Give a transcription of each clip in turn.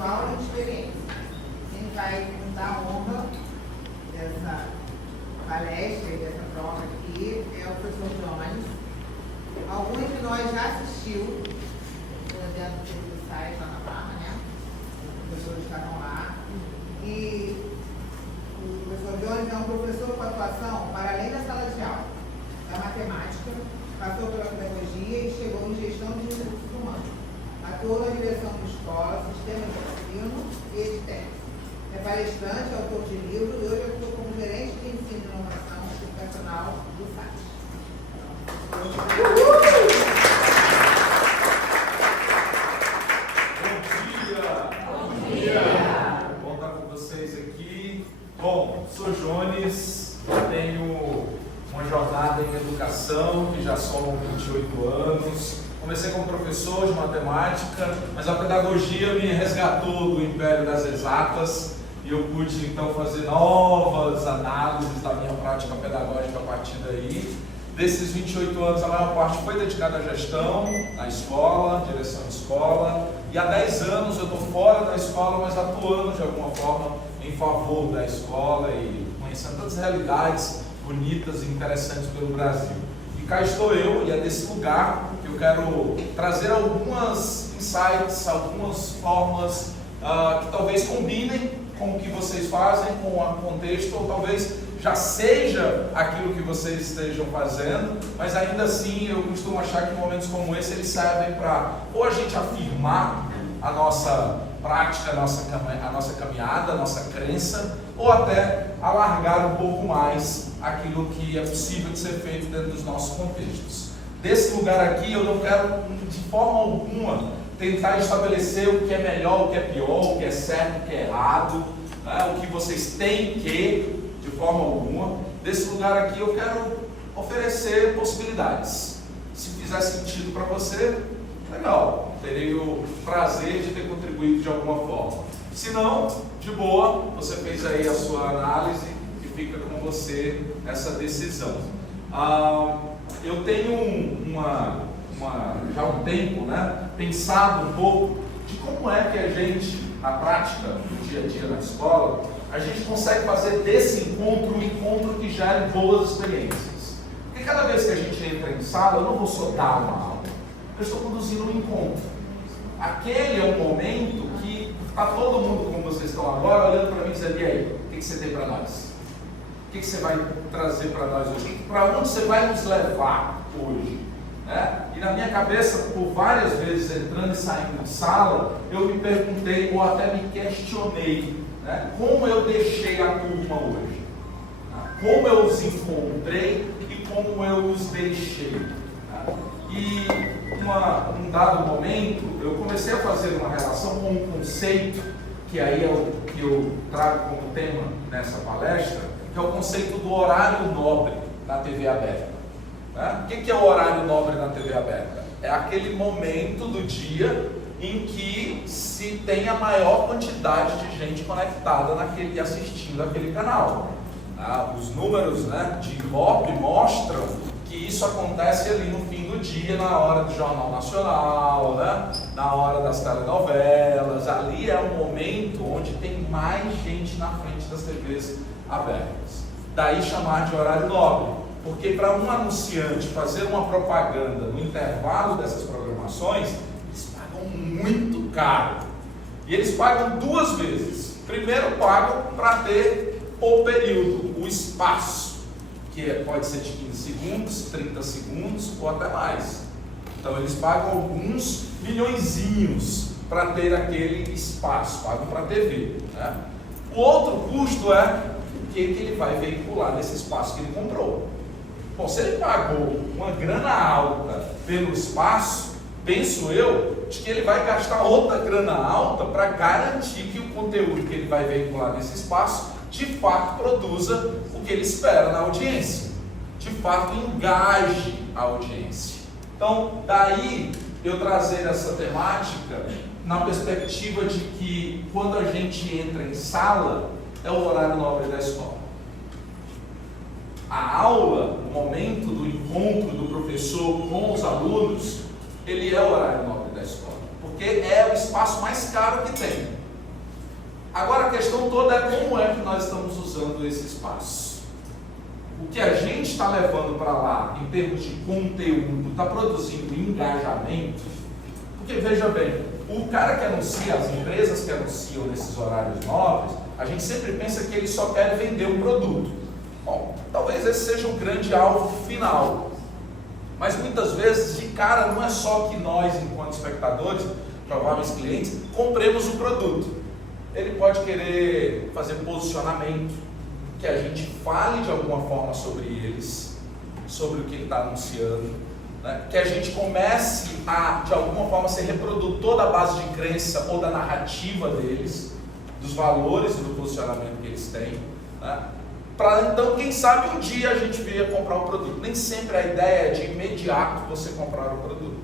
chamando Aula de Experiência. Quem vai nos dar a honra dessa palestra e dessa prova aqui é o professor Jones. Alguns de nós já assistiu, dentro do site lá na Barra, né? Os professores estavam lá. E o professor Jones é um professor com atuação para além da sala de aula, da matemática, passou pela pedagogia e chegou em gestão de recursos humanos. Atuou na direção de escola, sistema de ensino e edtech. É palestrante, autor de livros e hoje atua como gerente de ensino e inovação educacional do SAT. Bom dia! Bom estar com vocês aqui. Bom, sou Jones, tenho uma jornada em educação que já somam 28 anos. Comecei como professor de matemática, mas a pedagogia me resgatou do império das exatas e eu pude então fazer novas análises da minha prática pedagógica a partir daí. Desses 28 anos, a maior parte foi dedicada à gestão, na escola, direção de escola, e há 10 anos eu estou fora da escola, mas atuando de alguma forma em favor da escola e conhecendo tantas realidades bonitas e interessantes pelo Brasil. E cá estou eu, e é desse lugar que eu quero trazer algumas insights, algumas formas que talvez combinem com o que vocês fazem, com o contexto, ou talvez já seja aquilo que vocês estejam fazendo, mas ainda assim eu costumo achar que momentos como esse eles servem para ou a gente afirmar a nossa prática, a nossa caminhada, a nossa crença, ou até alargar um pouco mais aquilo que é possível de ser feito dentro dos nossos contextos. Desse lugar aqui eu não quero de forma alguma tentar estabelecer o que é melhor, o que é pior, o que é certo, o que é errado, né? O que vocês têm que, de forma alguma. Desse lugar aqui eu quero oferecer possibilidades. Se fizer sentido para você, legal, terei o prazer de ter contribuído de alguma forma. Se não, de boa, você fez aí a sua análise e fica com você essa decisão. Eu tenho já há um tempo, né, pensado um pouco de como é que a gente, na prática, no dia a dia na escola, a gente consegue fazer desse encontro um encontro que gere boas experiências. Porque cada vez que a gente entra em sala, eu não vou só dar uma aula, eu estou conduzindo um encontro. Aquele é um momento que está todo mundo, como vocês estão agora, olhando para mim e dizendo: e aí, o que você tem para nós? O que você vai trazer para nós hoje? Para onde você vai nos levar hoje? E na minha cabeça, por várias vezes entrando e saindo de sala, eu me perguntei ou até me questionei, né, como eu deixei a turma hoje, como eu os encontrei e como eu os deixei. E num dado momento eu comecei a fazer uma relação com um conceito que aí é o que eu trago como tema nessa palestra, que é o conceito do horário nobre na TV aberta. O que é o horário nobre na TV aberta? É aquele momento do dia em que se tem a maior quantidade de gente conectada assistindo aquele canal. Os números, né, de Ibope mostram que isso acontece ali no fim do dia, na hora do Jornal Nacional, né, na hora das telenovelas. Ali é o momento onde tem mais gente na frente das TVs abertas. Daí chamar de horário nobre. Porque para um anunciante fazer uma propaganda no intervalo dessas programações, eles pagam muito caro. E eles pagam duas vezes. Primeiro pagam para ter o período, o espaço, que pode ser de 15 segundos, 30 segundos ou até mais. Então eles pagam alguns milhõezinhos para ter aquele espaço, pagam para a TV. Né? O outro custo é o que ele vai veicular nesse espaço que ele comprou. Bom, se ele pagou uma grana alta pelo espaço, penso eu, de que ele vai gastar outra grana alta para garantir que o conteúdo que ele vai veicular nesse espaço, de fato, produza o que ele espera na audiência, de fato, engaje a audiência. Então, daí eu trazer essa temática na perspectiva de que quando a gente entra em sala, é o horário nobre da escola. A aula, o momento do encontro do professor com os alunos, ele é o horário nobre da escola, porque é o espaço mais caro que tem. Agora a questão toda é como é que nós estamos usando esse espaço. O que a gente está levando para lá em termos de conteúdo está produzindo engajamento? Porque veja bem, o cara que anuncia, as empresas que anunciam nesses horários nobres, a gente sempre pensa que eles só querem vender um produto. Bom, talvez esse seja o grande alvo final. Mas muitas vezes, de cara, não é só que nós, enquanto espectadores, prováveis clientes, compremos o produto. Ele pode querer fazer posicionamento, que a gente fale de alguma forma sobre eles, sobre o que ele está anunciando, né? Que a gente comece a, de alguma forma, ser reprodutor da base de crença ou da narrativa deles, dos valores e do posicionamento que eles têm, né? Para então, quem sabe um dia a gente viria comprar o produto. Nem sempre a ideia é de imediato você comprar o produto.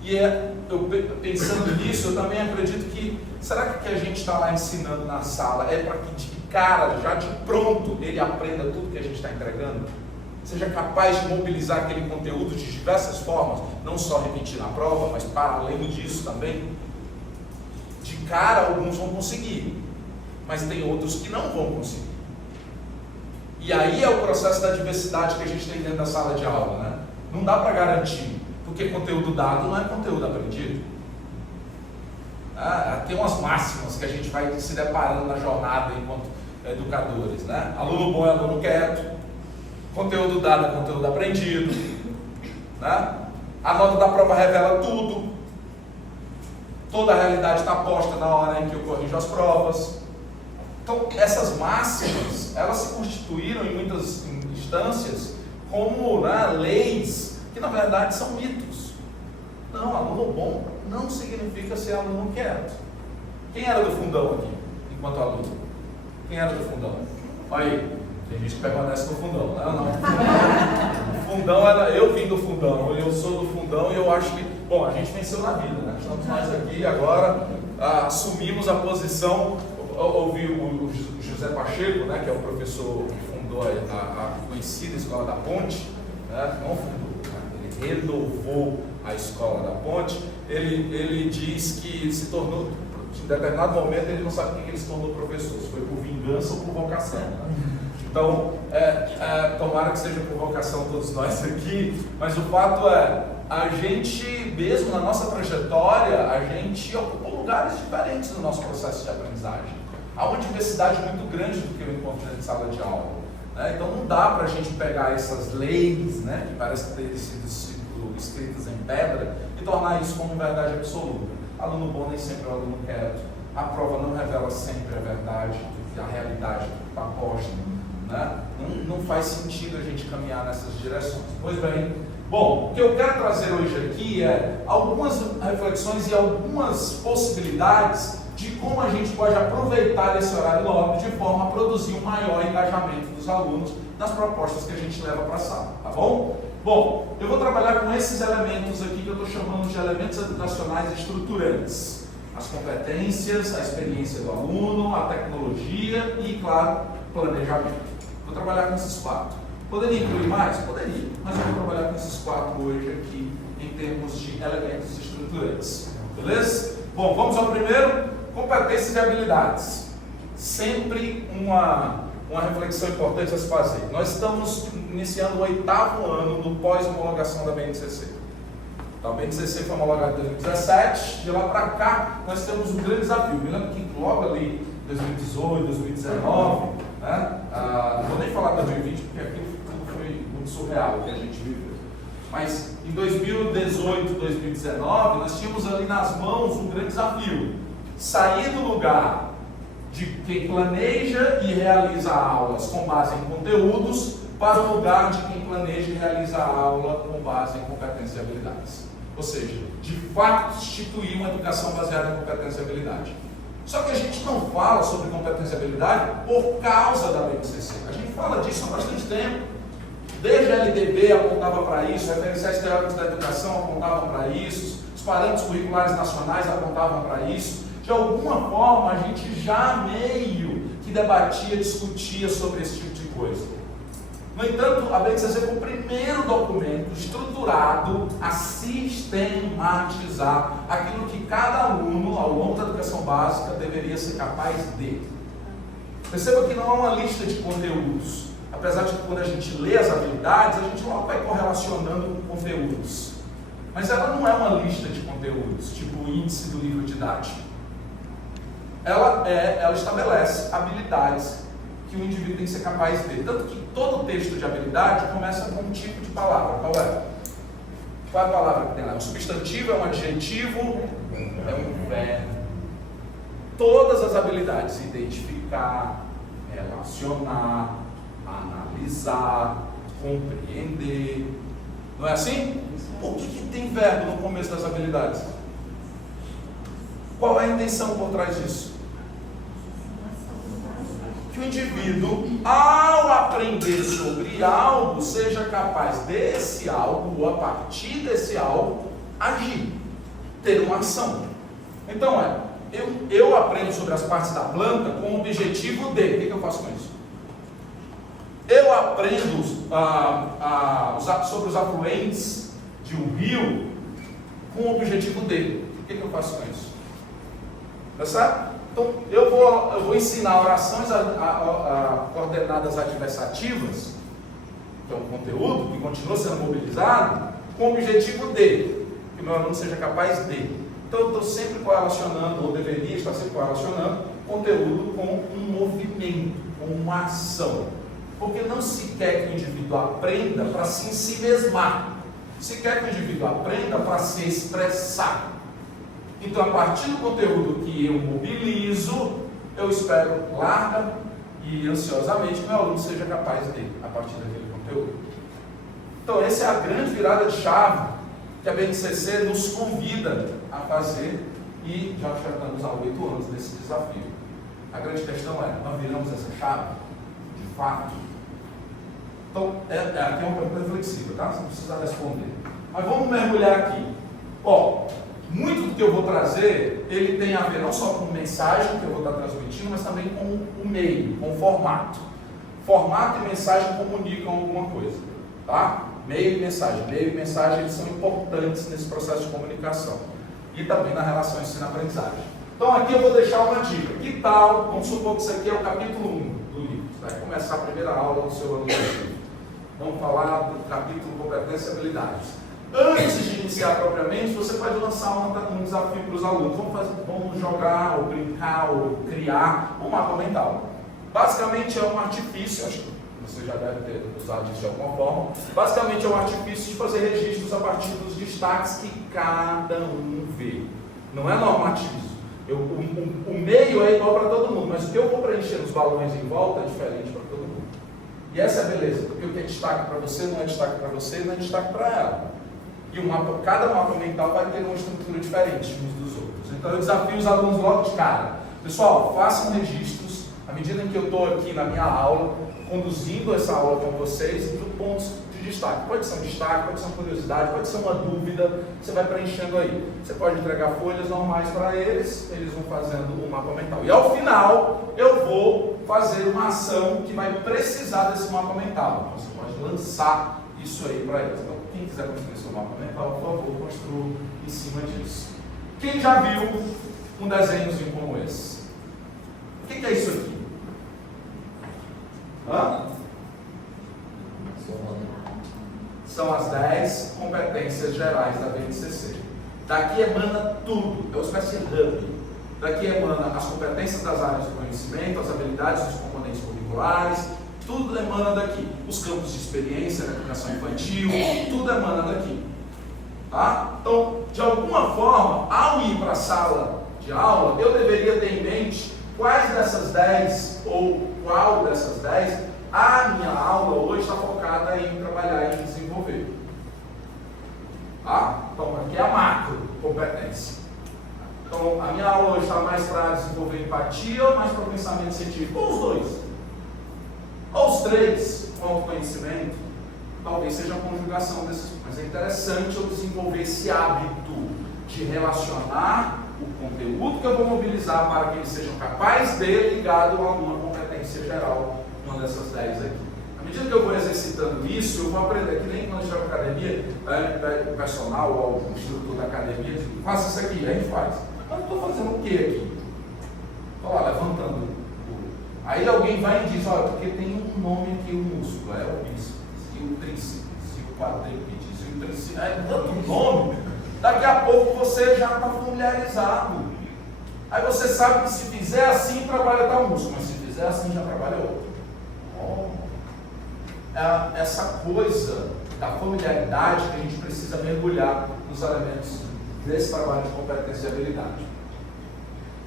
E eu pensando nisso, eu também acredito que, será que o que a gente está lá ensinando na sala é para que de cara, já de pronto, ele aprenda tudo que a gente está entregando? Seja capaz de mobilizar aquele conteúdo de diversas formas, não só repetir na prova, mas para além disso também. De cara, alguns vão conseguir, mas tem outros que não vão conseguir. E aí é o processo da diversidade que a gente tem dentro da sala de aula, né? Não dá para garantir, porque conteúdo dado não é conteúdo aprendido. Tem umas máximas que a gente vai se deparando na jornada enquanto educadores, né? Aluno bom é aluno quieto, conteúdo dado é conteúdo aprendido, né? A nota da prova revela tudo, toda a realidade está posta na hora em que eu corrijo as provas. Então, essas máximas, elas se constituíram em muitas instâncias como, né, leis que na verdade são mitos. Não, aluno bom não significa ser aluno quieto. Quem era do fundão aqui, enquanto aluno? Quem era do fundão? Olha aí, tem gente que permanece no fundão. Não. O fundão era, eu vim do fundão, eu sou do fundão e eu acho que, bom, a gente venceu na vida, né? Estamos nós aqui agora, assumimos a posição. Ouvi o José Pacheco, né, que é o professor que fundou a conhecida Escola da Ponte, né, não fundou, ele renovou a Escola da Ponte. Ele diz que se tornou, em determinado momento, ele não sabe por que ele se tornou professor, se foi por vingança ou por vocação. Né? Então, tomara que seja por vocação todos nós aqui, mas o fato é, a gente, mesmo na nossa trajetória, a gente ocupou lugares diferentes no nosso processo de aprendizagem. Há uma diversidade muito grande do que eu encontro dentro de sala de aula, né? Então não dá para a gente pegar essas leis, né, que parecem ter sido escritas em pedra e tornar isso como verdade absoluta. Aluno bom nem sempre é um aluno quieto, a prova não revela sempre a verdade, a realidade está posta, né? Não faz sentido a gente caminhar nessas direções. Pois bem, bom, o que eu quero trazer hoje aqui é algumas reflexões e algumas possibilidades de como a gente pode aproveitar esse horário nobre de forma a produzir um maior engajamento dos alunos nas propostas que a gente leva para a sala, tá bom? Bom, eu vou trabalhar com esses elementos aqui que eu estou chamando de elementos educacionais estruturantes. As competências, a experiência do aluno, a tecnologia e, claro, planejamento. Vou trabalhar com esses 4. Poderia incluir mais? Poderia, mas eu vou trabalhar com esses 4 hoje aqui em termos de elementos estruturantes. Beleza? Bom, vamos ao primeiro. Competências e habilidades. Sempre uma reflexão importante a se fazer. Nós estamos iniciando o 8º ano do pós-homologação da BNCC. Então, a BNCC foi homologada em 2017, de lá para cá nós temos um grande desafio. Me lembro que logo ali, 2018, 2019, né? Não vou nem falar de 2020, porque aquilo tudo foi muito surreal que a gente viveu. Mas em 2018, 2019, nós tínhamos ali nas mãos um grande desafio. Sair do lugar de quem planeja e realiza aulas com base em conteúdos para o lugar de quem planeja e realiza a aula com base em competências e habilidades. Ou seja, de fato, instituir uma educação baseada em competência e habilidade. Só que a gente não fala sobre competência e habilidade por causa da BNCC. A gente fala disso há bastante tempo. Desde a LDB apontava para isso, referenciais teóricos da educação apontavam para isso, os parâmetros curriculares nacionais apontavam para isso. De alguma forma, a gente já meio que debatia, discutia sobre esse tipo de coisa. No entanto, a BNCC foi o primeiro documento estruturado a sistematizar aquilo que cada aluno, ao longo da educação básica deveria ser capaz de. Perceba que não é uma lista de conteúdos. Apesar de que quando a gente lê as habilidades, a gente logo vai correlacionando com conteúdos. Mas ela não é uma lista de conteúdos, tipo o índice do livro didático. Ela estabelece habilidades que o indivíduo tem que ser capaz de ter. Tanto que todo texto de habilidade começa com um tipo de palavra. Qual é? Qual é a palavra que tem lá? É um substantivo, é um adjetivo, é um verbo. Todas as habilidades: identificar, relacionar, analisar, compreender. Não é assim? Por que tem verbo no começo das habilidades? Qual é a intenção por trás disso? Que o indivíduo, ao aprender sobre algo, seja capaz desse algo, ou a partir desse algo, agir, ter uma ação. Então eu aprendo sobre as partes da planta com o objetivo de, o que eu faço com isso? Eu aprendo sobre os afluentes de um rio com o objetivo de, o que eu faço com isso? Tá certo? Então, eu vou ensinar orações coordenadas adversativas, que é um conteúdo que continua sendo mobilizado, com o objetivo de que o meu aluno seja capaz de. Então, eu estou sempre correlacionando, ou deveria estar sempre correlacionando, conteúdo com um movimento, com uma ação. Porque não se quer que o indivíduo aprenda para se ensimesmar, se quer que o indivíduo aprenda para se expressar. Então, a partir do conteúdo que eu mobilizo, eu espero larga e ansiosamente que meu aluno seja capaz de, a partir daquele conteúdo. Então, essa é a grande virada de chave que a BNCC nos convida a fazer, e já estamos há 8 anos nesse desafio. A grande questão é: nós viramos essa chave? De fato? Então, aqui é uma pergunta reflexiva, tá? Você não precisa responder. Mas vamos mergulhar aqui. Muito do que eu vou trazer, ele tem a ver não só com mensagem que eu vou estar transmitindo, mas também com o meio, com o formato. Formato e mensagem comunicam alguma coisa, tá? Meio e mensagem eles são importantes nesse processo de comunicação. E também na relação ensino-aprendizagem. Então aqui eu vou deixar uma dica. Que tal, vamos supor que isso aqui é o capítulo 1 do livro. Vai começar a primeira aula do seu aluno. Vamos falar do capítulo Competência e Habilidades. Antes de iniciar propriamente, você pode lançar um desafio para os alunos. Vamos jogar, ou brincar, ou criar um mapa mental. Basicamente é um artifício, acho que você já deve ter usado isso de alguma forma. Basicamente é um artifício de fazer registros a partir dos destaques que cada um vê. Não é normativo. O meio é igual para todo mundo, mas o que eu vou preencher nos balões em volta é diferente para todo mundo. E essa é a beleza, porque o que é destaque para você não é destaque para você, não é destaque para ela. E cada mapa mental vai ter uma estrutura diferente uns dos outros. Então eu desafio os alunos logo de cara. Pessoal, façam registros, à medida em que eu estou aqui na minha aula, conduzindo essa aula com vocês, de pontos de destaque. Pode ser um destaque, pode ser uma curiosidade, pode ser uma dúvida, você vai preenchendo aí. Você pode entregar folhas normais para eles vão fazendo o mapa mental. E ao final, eu vou fazer uma ação que vai precisar desse mapa mental. Então, você pode lançar isso aí para eles. Então, quem quiser construir seu mapa mental, por favor, construa em cima disso. Quem já viu um desenhozinho como esse? O que é isso aqui? São as 10 competências gerais da BNCC. Daqui emana tudo, é uma espécie de hub. Daqui emana as competências das áreas do conhecimento, as habilidades dos componentes curriculares, tudo emana daqui. Os campos de experiência da educação infantil, tudo emana daqui. Tá? Então, de alguma forma, ao ir para a sala de aula, eu deveria ter em mente quais dessas 10, ou qual dessas 10, a minha aula hoje está focada em trabalhar e desenvolver. Tá? Então, aqui é a macro competência. Então, a minha aula hoje está mais para desenvolver empatia ou mais para o pensamento científico? Ou os dois. Ou os três, com autoconhecimento. Talvez seja a conjugação desses. Mas é interessante eu desenvolver esse hábito de relacionar o conteúdo que eu vou mobilizar para que eles sejam capazes de ligado a alguma competência geral, uma dessas 10 aqui. À medida que eu vou exercitando isso, eu vou aprender, que nem quando a gente vai para a academia, o personal ou o instrutor da academia diz: faça isso aqui, a gente faz. Mas eu estou fazendo o que aqui? lá levantando. Aí alguém vai e diz, olha, porque tem um nome aqui, o músculo, é o bíceps, e o tríceps, e o quadríceps, e o tríceps, é tanto nome. Daqui a pouco você já está familiarizado. Aí você sabe que se fizer assim, trabalha tal músculo, mas se fizer assim, já trabalha outro. Essa coisa da familiaridade que a gente precisa mergulhar nos elementos desse trabalho de competência e habilidade.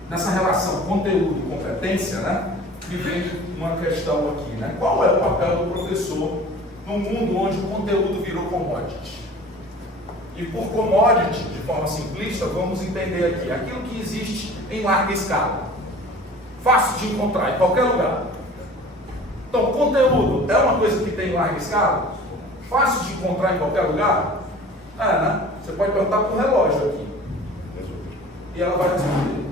Nessa relação conteúdo e competência, né, me vem uma questão aqui, né? Qual é o papel do professor num mundo onde o conteúdo virou commodity? E por commodity, de forma simplista, vamos entender aqui aquilo que existe em larga escala, fácil de encontrar em qualquer lugar. Então, conteúdo é uma coisa que tem em larga escala, fácil de encontrar em qualquer lugar? Né? Você pode perguntar para o relógio aqui e ela vai responder.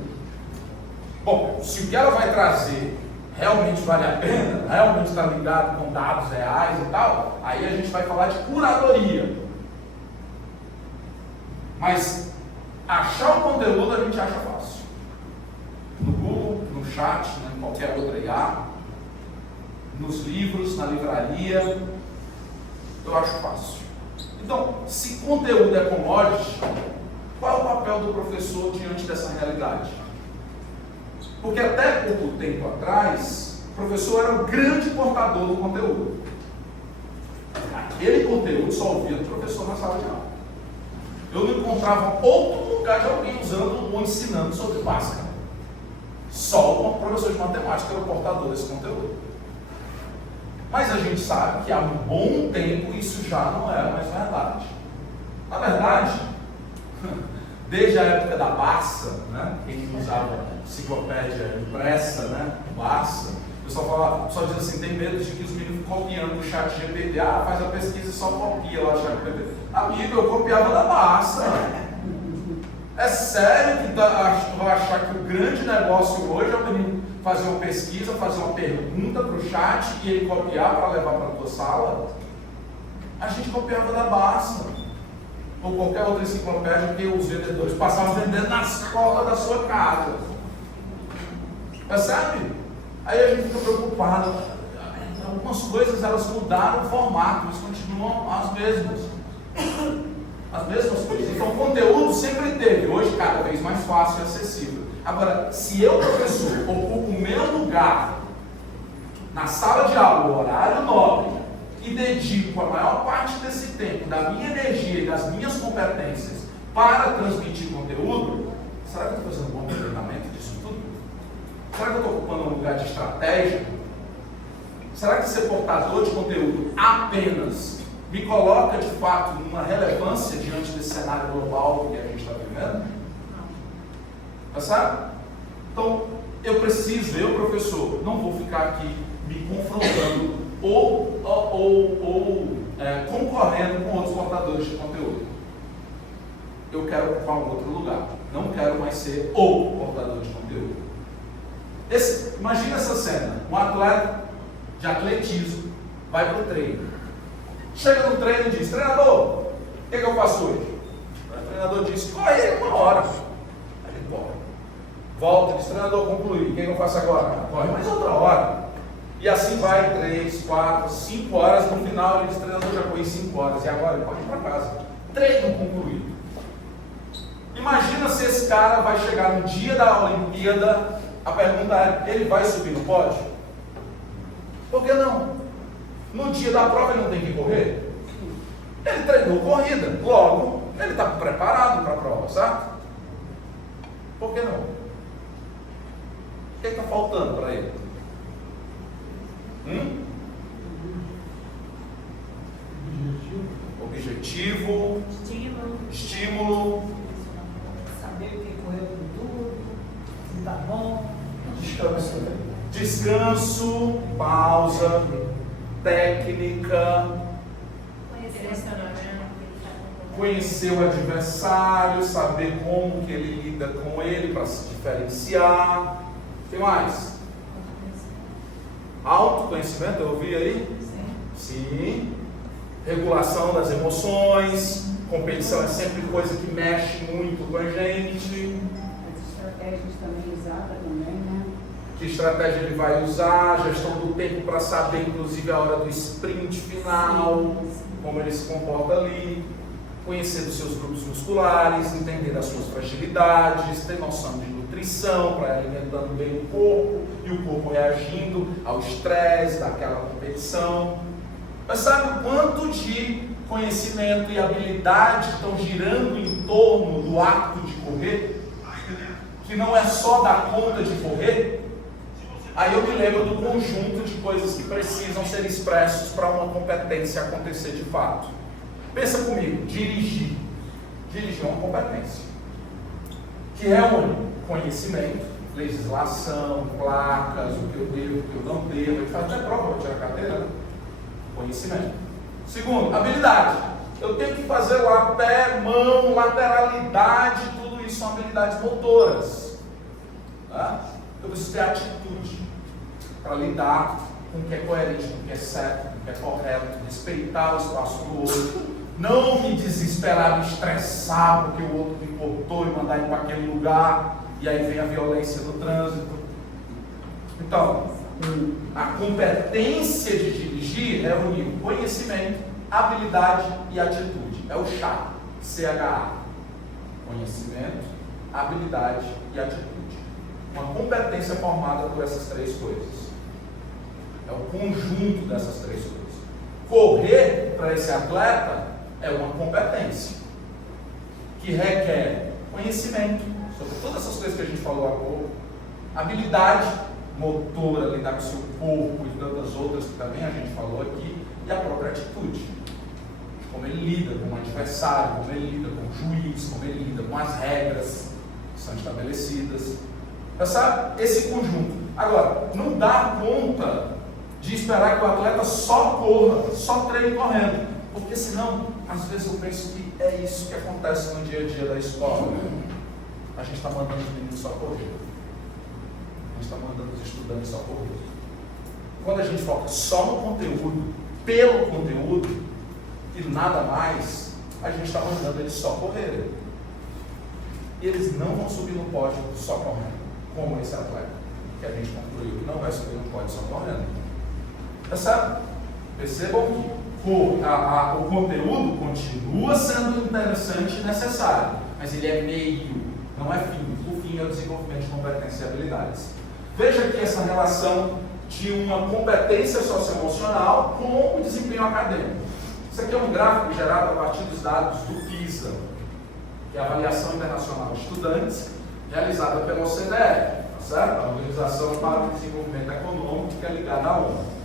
Bom, se o que ela vai trazer realmente vale a pena, realmente está ligado com dados reais e tal, aí a gente vai falar de curadoria. Mas achar o conteúdo a gente acha fácil. No Google, no chat, em qualquer outra IA, nos livros, na livraria, eu acho fácil. Então, se conteúdo é commodity, qual é o papel do professor diante dessa realidade? Porque até pouco tempo atrás, o professor era o grande portador do conteúdo. Aquele conteúdo só ouvia do professor na sala de aula. Eu não encontrava outro lugar de alguém usando ou ensinando sobre Bhaskara. Só o professor de matemática era o portador desse conteúdo. Mas a gente sabe que há um bom tempo isso já não era mais verdade. Na verdade, desde a época da Barça, né, quem usava enciclopédia impressa, né, Barça, o pessoal diz assim, tem medo de que os meninos ficam copiando o chat GPT, faz a pesquisa e só copia lá o chat GPT. Amigo, eu copiava da Barça. É sério que tu vai achar que o grande negócio hoje é o menino fazer uma pesquisa, fazer uma pergunta para o chat e ele copiar para levar para a tua sala? A gente copiava da Barça ou qualquer outra enciclopédia que os vendedores passavam vendendo na escola da sua casa. Percebe? Aí a gente fica preocupado. Algumas coisas elas mudaram o formato, mas continuam as mesmas. As mesmas coisas. Então o conteúdo sempre teve, hoje cada vez mais fácil e acessível. Agora, se eu, professor, ocupo o meu lugar na sala de aula, o horário nobre, e dedico a maior parte desse tempo, da minha energia e das minhas competências para transmitir conteúdo, será que eu estou fazendo um bom treinamento disso tudo? Será que eu estou ocupando um lugar de estratégia? Será que ser portador de conteúdo apenas me coloca de fato numa relevância diante desse cenário global que a gente está vivendo? Sabe? Então, eu preciso, eu professor, não vou ficar aqui me confrontando ou concorrendo com outros portadores de conteúdo. Eu quero ocupar um outro lugar. Não quero mais ser o portador de conteúdo. Imagina essa cena. Um atleta de atletismo vai para o treino. Chega no treino e diz, treinador, o que eu faço hoje? O treinador diz, corre 1 hora. Aí ele corre. Volta e diz, treinador, concluí. O que eu faço agora? Corre mais outra hora. E assim vai, 3, 4, 5 horas. No final ele diz, treinador, já corri 5 horas. E agora ele pode ir para casa. Treino concluído. Imagina se esse cara vai chegar no dia da Olimpíada, a pergunta é, ele vai subir no pódio? Por que não? No dia da prova ele não tem que correr? Ele treinou corrida, logo ele está preparado para a prova, certo? Por que não? O que está faltando para ele? Objetivo, estímulo, saber o que correu com tudo, se está bom. Descanso, pausa, técnica, conhecer o adversário, saber como que ele lida com ele para se diferenciar. O que mais? Autoconhecimento, eu ouvi aí? Sim. Regulação das emoções. Competição é sempre coisa que mexe muito com a gente. As estratégias também usadas também, né? que estratégia ele vai usar, gestão do tempo para saber, inclusive, a hora do sprint final, como ele se comporta ali, conhecer dos seus grupos musculares, entender as suas fragilidades, ter noção de nutrição para ir alimentando bem o corpo e o corpo reagindo ao estresse daquela competição. Mas sabe o quanto de conhecimento e habilidade estão girando em torno do ato de correr? Que não é só dar conta de correr? Aí eu me lembro do conjunto de coisas que precisam ser expressos para uma competência acontecer de fato. Pensa comigo, dirigir. Dirigir é uma competência que reúne conhecimento, legislação, placas, o que eu devo, o que eu não devo. Ele faz até prova para tirar a carteira, né? Conhecimento. Segundo, habilidade. Eu tenho que fazer lá pé, mão, lateralidade, tudo isso são habilidades motoras. Tá? Eu preciso ter atitude para lidar com o que é coerente, com o que é certo, com o que é correto, respeitar o espaço do outro, não me desesperar, me estressar porque o outro me cortou e mandar ir para aquele lugar, e aí vem a violência no trânsito. Então, a competência de dirigir é unir conhecimento, habilidade e atitude. É o CHA, CHA. Conhecimento, habilidade e atitude. Uma competência formada por essas três coisas. É o conjunto dessas três coisas. Correr para esse atleta é uma competência que requer conhecimento sobre todas essas coisas que a gente falou há pouco, habilidade motora, lidar com o seu corpo e tantas outras que também a gente falou aqui, e a própria atitude. Como ele lida com o adversário, como ele lida com o juiz, como ele lida com as regras que são estabelecidas. Sabe? Esse conjunto. Agora, não dá conta de esperar que o atleta só corra, só treine correndo, porque senão, às vezes eu penso que é isso que acontece no dia a dia da escola. A gente está mandando os meninos só correr, a gente está mandando os estudantes só correr. Quando a gente foca só no conteúdo, pelo conteúdo e nada mais, a gente está mandando eles só correrem. E eles não vão subir no pódio só correndo, como esse atleta, que a gente concluiu que não vai subir no pódio só correndo. Percebam que o conteúdo continua sendo interessante e necessário, mas ele é meio, não é fim. O fim é o desenvolvimento de competências e habilidades. Veja aqui essa relação de uma competência socioemocional com o desempenho acadêmico. Isso aqui é um gráfico gerado a partir dos dados do PISA, que é a Avaliação Internacional de Estudantes, realizada pela OCDE, tá certo? A Organização para o Desenvolvimento Econômico, que é ligada à ONU.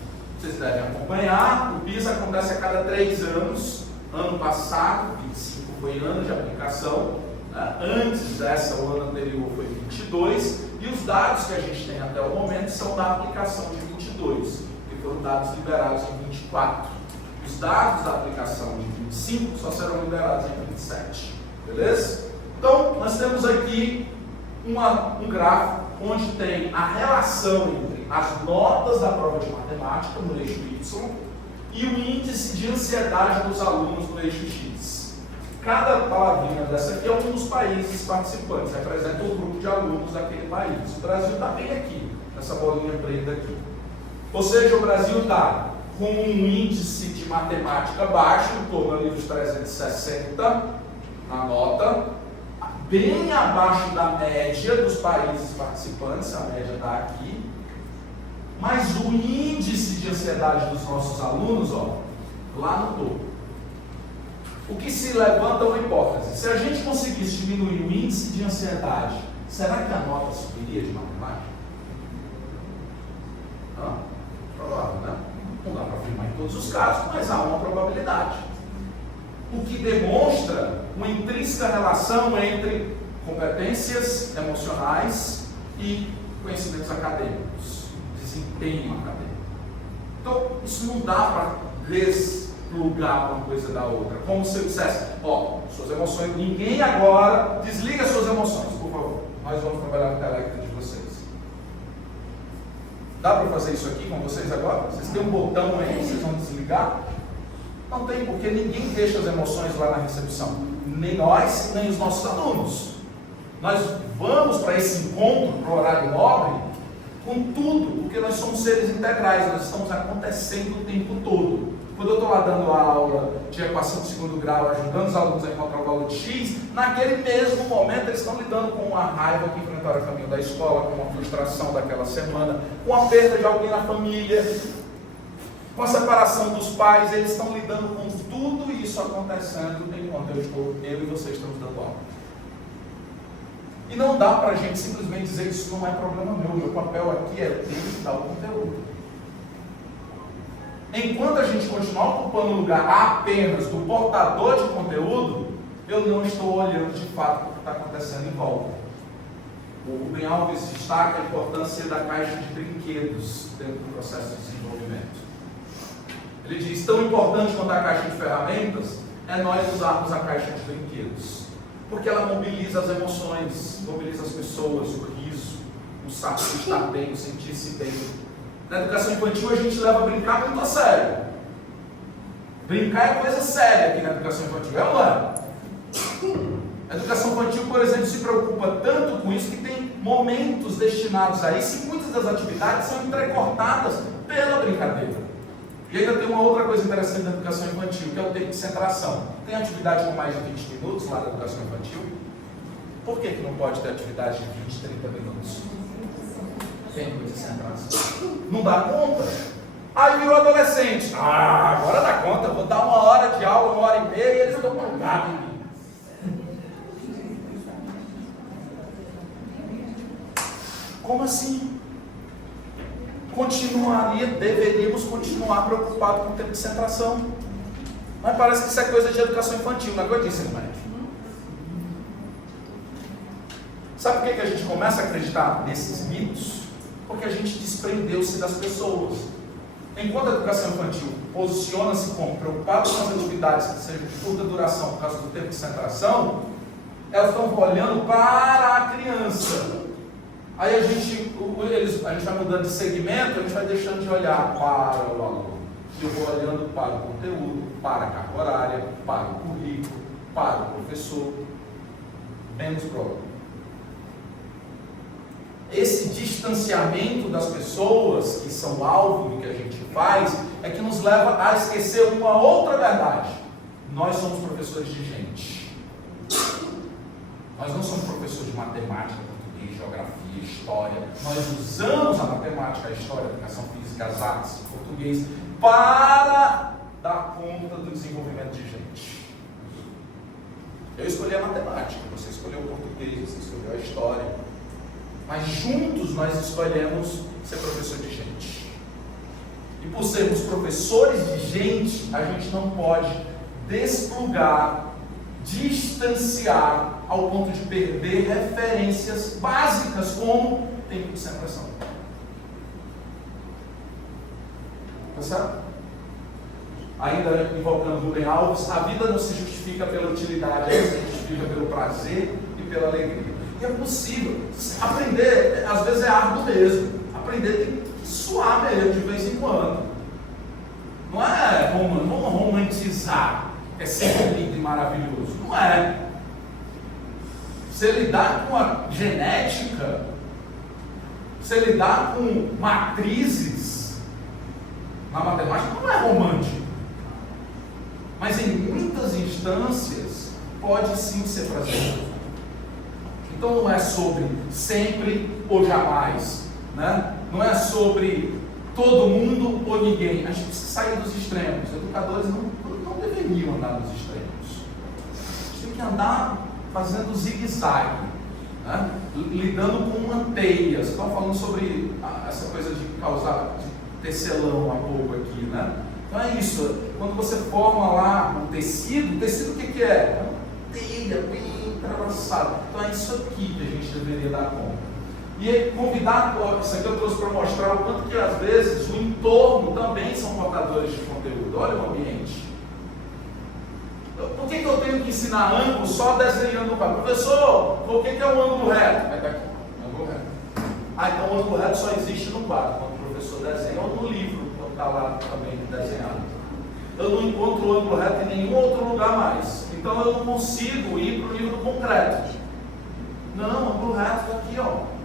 Vocês devem acompanhar, o PISA acontece a cada 3 anos. Ano passado, 25 foi ano de aplicação, né? Antes dessa, o ano anterior foi 22, e os dados que a gente tem até o momento são da aplicação de 22, que foram dados liberados em 24. Os dados da aplicação de 25 só serão liberados em 27, beleza? Então, nós temos aqui um gráfico onde tem a relação entre as notas da prova de matemática no eixo Y e o índice de ansiedade dos alunos no eixo X. Cada palavrinha dessa aqui é um dos países participantes, representa o grupo de alunos daquele país. O Brasil está bem aqui, nessa bolinha preta aqui. Ou seja, o Brasil está com um índice de matemática baixo, em torno ali dos 360 na nota, bem abaixo da média dos países participantes, a média está aqui, mas o índice de ansiedade dos nossos alunos, ó, lá no topo. O que se levanta é uma hipótese: se a gente conseguisse diminuir o índice de ansiedade, será que a nota subiria de matemática? Não, provável, né? Não dá para afirmar em todos os casos, mas há uma probabilidade. O que demonstra uma intrínseca relação entre competências emocionais e conhecimentos acadêmicos, desempenho acadêmico. Então, isso não dá para desplugar uma coisa da outra. Como se eu dissesse: ó, suas emoções, ninguém agora desliga suas emoções, por favor. Nós vamos trabalhar no intelecto de vocês. Dá para fazer isso aqui com vocês agora? Vocês têm um botão aí, vocês vão desligar? Não tem, porque ninguém deixa as emoções lá na recepção. Nem nós, nem os nossos alunos. Nós vamos para esse encontro, para o horário nobre, com tudo, porque nós somos seres integrais, nós estamos acontecendo o tempo todo. Quando eu estou lá dando a aula de equação de segundo grau, ajudando os alunos a encontrar o valor de x, naquele mesmo momento eles estão lidando com a raiva que enfrentaram o caminho da escola, com a frustração daquela semana, com a perda de alguém na família, com a separação dos pais. Eles estão lidando com tudo isso acontecendo enquanto eu e vocês estamos dando aula. E não dá para a gente simplesmente dizer que isso não é problema meu papel aqui é dar o conteúdo. Enquanto a gente continuar ocupando o lugar apenas do portador de conteúdo, eu não estou olhando de fato o que está acontecendo em volta. O Rubem Alves destaca a importância da caixa de brinquedos dentro do processo de desenvolvimento. Ele diz: tão importante quanto a caixa de ferramentas é nós usarmos a caixa de brinquedos, porque ela mobiliza as emoções, mobiliza as pessoas, o riso, o saber estar bem, o sentir-se bem. Na educação infantil a gente leva brincar muito a sério. Brincar é coisa séria aqui na educação infantil, é ou não é? A educação infantil, por exemplo, se preocupa tanto com isso que tem momentos destinados a isso, e muitas das atividades são entrecortadas pela brincadeira. E ainda tem uma outra coisa interessante da educação infantil, que é o tempo de centração. Tem atividade com mais de 20 minutos lá na educação infantil? Por que não pode ter atividade de 20, 30 minutos? Tempo de centração. Não dá conta? Aí virou adolescente. Agora dá conta, vou dar 1 hora de aula, 1 hora e meia, e eles estão grudados em mim. Como assim? Deveríamos continuar preocupados com o tempo de centração. Mas parece que isso é coisa de educação infantil, não é coisa disso, irmão? Sabe por que a gente começa a acreditar nesses mitos? Porque a gente desprendeu-se das pessoas. Enquanto a educação infantil posiciona-se como preocupada com as atividades que sejam de curta duração por causa do tempo de centração, elas estão olhando para a criança. Aí a gente vai mudando de segmento, a gente vai deixando de olhar para o aluno. E eu vou olhando para o conteúdo, para a carga horária, para o currículo, para o professor. Menos problema. Esse distanciamento das pessoas que são alvo do que a gente faz é que nos leva a esquecer uma outra verdade. Nós somos professores de gente. Nós não somos professores de matemática, português, geografia, história. Nós usamos a matemática, a história, a educação física, as artes, o português, para dar conta do desenvolvimento de gente. Eu escolhi a matemática, você escolheu o português, você escolheu a história. Mas juntos nós escolhemos ser professor de gente. E por sermos professores de gente, a gente não pode desplugar, distanciar, ao ponto de perder referências básicas como tempo de centração. Tá certo? Ainda invocando Rubem Alves, a vida não se justifica pela utilidade, ela se justifica pelo prazer e pela alegria. E é possível. Aprender, às vezes, é árduo mesmo. Aprender tem que suar mesmo de vez em quando. Não é vamos romantizar, é sempre lindo e maravilhoso. Não é. Você lidar com a genética, você lidar com matrizes na matemática não é romântico. Mas em muitas instâncias pode sim ser prazeroso. Então não é sobre sempre ou jamais, né? Não é sobre todo mundo ou ninguém. A gente precisa sair dos extremos. Os educadores não deveriam andar nos extremos. A gente tem que andar fazendo zigue-zague, né? Lidando com uma teia. Vocês estão falando sobre essa coisa de causar, de tecelão há pouco aqui, né? Então é isso. Quando você forma lá um tecido o que é? É uma teia bem entrelaçada. Então é isso aqui que a gente deveria dar conta. E convidar, isso aqui eu trouxe para mostrar o quanto que às vezes o entorno também são portadores de conteúdo. Olha o ambiente. Por que eu tenho que ensinar ângulo só desenhando o quadro? Professor, por que é o ângulo reto? Vai aqui, ângulo reto. Então o ângulo reto só existe no quadro, quando o professor desenha, ou no livro, quando está lá também desenhado. Eu não encontro o ângulo reto em nenhum outro lugar mais. Então eu não consigo ir para o livro concreto. Não, o ângulo reto está aqui, ó.